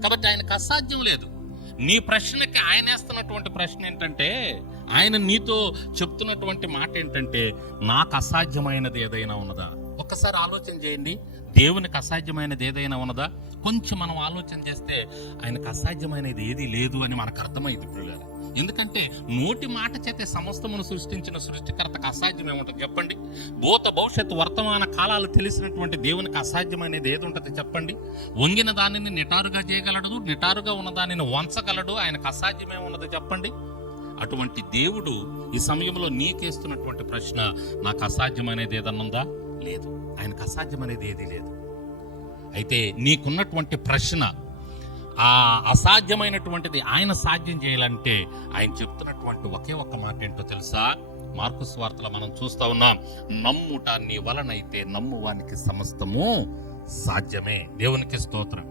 కాబట్టి ఆయనకు అసాధ్యం లేదు. నీ ప్రశ్నకి ఆయన వేస్తున్నటువంటి ప్రశ్న ఏంటంటే, ఆయన నీతో చెప్తున్నటువంటి మాట ఏంటంటే, నాకు అసాధ్యమైనది ఏదైనా ఉన్నదా? ఒక్కసారి ఆలోచన చేయండి. దేవునికి అసాధ్యమైనది ఏదైనా ఉన్నదా? కొంచెం మనం ఆలోచన చేస్తే ఆయనకు అసాధ్యమైనది ఏదీ లేదు అని మనకు అర్థమైంది ప్రియులారా. ఎందుకంటే నోటి మాట చేతే సమస్తమును సృష్టించిన సృష్టికర్తకు అసాధ్యం ఏముంటుంది చెప్పండి? భూత భవిష్యత్తు వర్తమాన కాలాలు తెలిసినటువంటి దేవునికి అసాధ్యమైనది ఏది ఉంటుంది చెప్పండి? వంగిన దానిని నిటారుగా చేయగలడు, నిటారుగా ఉన్న దానిని వంచగలడు. ఆయనకు అసాధ్యమే ఉన్నది చెప్పండి? అటువంటి దేవుడు ఈ సమయంలో నీకేస్తున్నటువంటి ప్రశ్న, నాకు అసాధ్యమైనది ఏదన్నా ఉందా? లేదు. ఆయనకు అసాధ్యమైనది ఏదీ లేదు. అయితే నీకున్నటువంటి ప్రశ్న, ఆ అసాధ్యమైనటువంటిది ఆయన సాధ్యం చేయాలంటే ఆయన చెప్తున్నటువంటి ఒకే ఒక్క మాట ఏంటో తెలుసా? మార్కు సువార్తలో మనం చూస్తా ఉన్నాం, నమ్ముట నీ వలనైతే నమ్మువానికి సమస్తము సాధ్యమే. దేవునికి స్తోత్రం.